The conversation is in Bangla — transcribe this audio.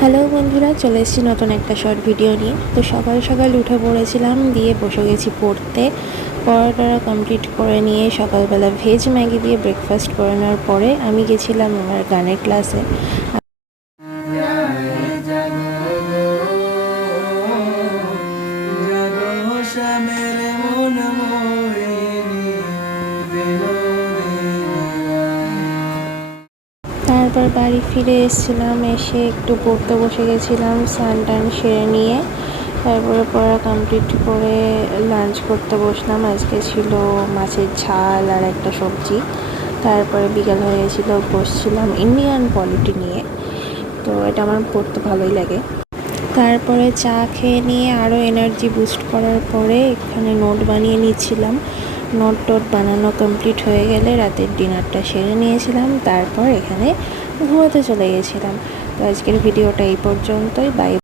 হ্যালো বন্ধুরা, চলে এসেছি নতুন একটা শর্ট ভিডিও নিয়ে। তো সকাল সকাল উঠে পড়েছিলাম, দিয়ে বসে গেছি পড়তে। পড়াটা কমপ্লিট করে নিয়ে সকালবেলা ভেজ ম্যাগি দিয়ে ব্রেকফাস্ট করে নেওয়ার পরে আমি গেছিলাম আমার গানের ক্লাসে। তারপর বাড়ি ফিরে এসেছিলাম, এসে একটু পড়তে বসে গেছিলাম, স্নান টান সেরে নিয়ে। তারপরে পড়া কমপ্লিট করে লাঞ্চ করতে বসলাম। আজকে ছিল মাছের ঝাল আর একটা সবজি। তারপরে বিকাল হয়ে গেছিলো, বসছিলাম ইন্ডিয়ান পলিটি নিয়ে। তো এটা আমার পড়তে ভালোই লাগে। তারপরে চা খেয়ে নিয়ে আরও এনার্জি বুস্ট করার পরে এখানে নোট বানিয়ে নিচ্ছিলাম। নোট টোট বানানো কমপ্লিট হয়ে গেলে রাতের ডিনারটা সেরে নিয়েছিলাম। তারপর এখানে ঘুমাতে চলে গেছিলাম। তো আজকের ভিডিওটা এই পর্যন্তই। বাই।